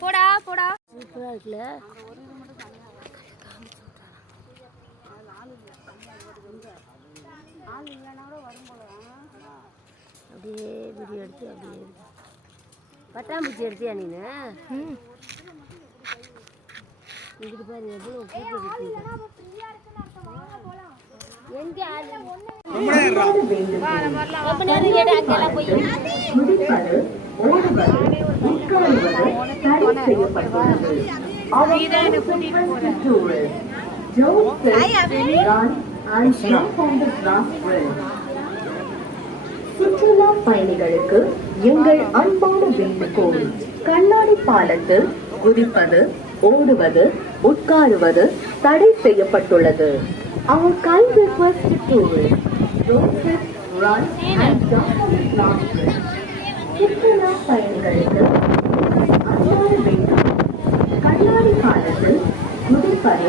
போடா போடா சூப்பரா இருக்குல்ல. அப்படியே வீடியோ எடுத்து அப்படியே பட்டாம்பூச்சி எடுத்தியா நீ? இங்கிட்டு பாரு எவ்வளோ கூட்டு எங்கே சுற்றுலா பயணிகளுக்கு எங்கள் அன்பான வேண்டுகோள். கண்ணாடி பாலத்தில் குதிப்பது, ஓடுவது, உட்காருவது தடை செய்யப்பட்டுள்ளது. Our kind request to tourists, don't sit, run and jump on the glass bridge. சுற்றுலா பயணிகளுக்கு அன்பான வேண்டுகோள். கண்ணாடி பாலத்தில் குதிப்பது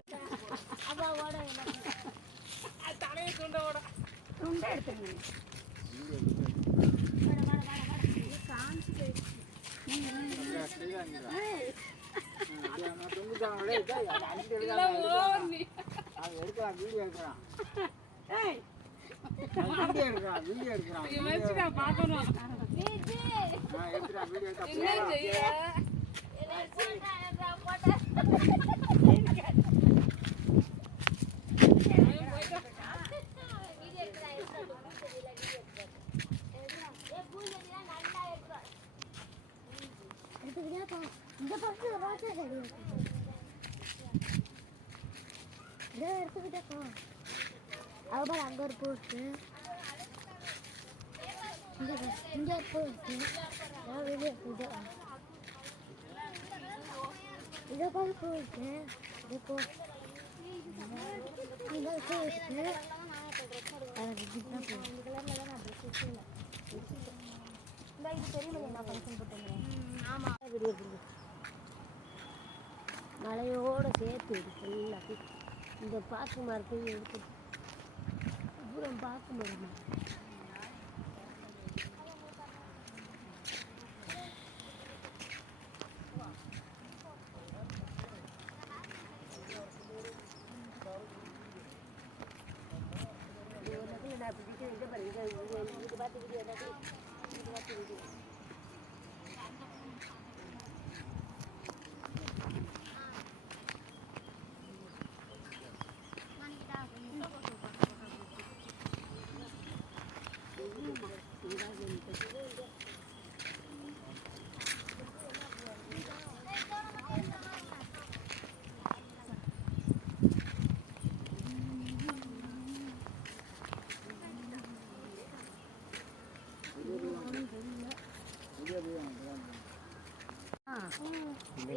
அங்க ஒரு போஸ்ட் இங்க ஒரு போஸ்ட் வெளியே இதை போய் போஸ்ட் இது போஸ்ட் இங்கே போஸ்ட் மழையோட சேர்த்து ஃபுல்லாக இந்த பாக்கு மரத்தையும் எடுத்து பூரம் பாக்கு மரம்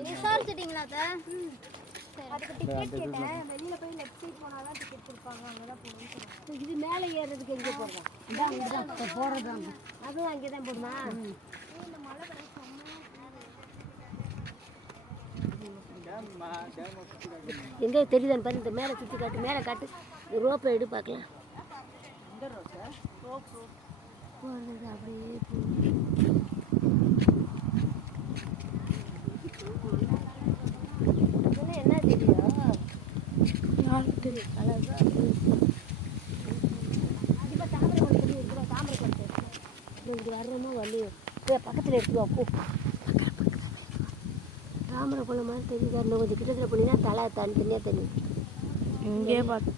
விசாரிச்சிட்டீங்களா சார்? அதுக்கு டிக்கெட் கேட்டேன். வெளியில போய் லெஃப்ட் சைடு போனா தான் டிக்கெட் கொடுப்பாங்க. அங்க தான் போகணும்னு சொன்னாங்க. இது மேலே ஏறதுக்கு எங்க போறோம்? இதான் போறது. அதுவும் அங்கே தான் போடுமா? இந்த மலை எங்க தெரியுதான்னு பாரு. இந்த மேலே சுற்றி காட்டு, மேலே காட்டு. ரோப்பை எடு பார்க்கலாம். போகிறது அப்படியே என்ன தெரியும்? யாருக்கு தெரியும்? அழகா இப்போ தாமரை கொண்டு இருக்கிற தாமரை கொண்டு இங்கே வர்றோமோ வரலையோ பக்கத்தில் எடுத்துவா போ. தாமரை கொள்ள மாதிரி தெரியுது. இன்னும் கொஞ்சம் கிட்டத்தில் போனீங்கன்னா தலை தனித்தனியாக தெரியும். இங்கே பார்த்து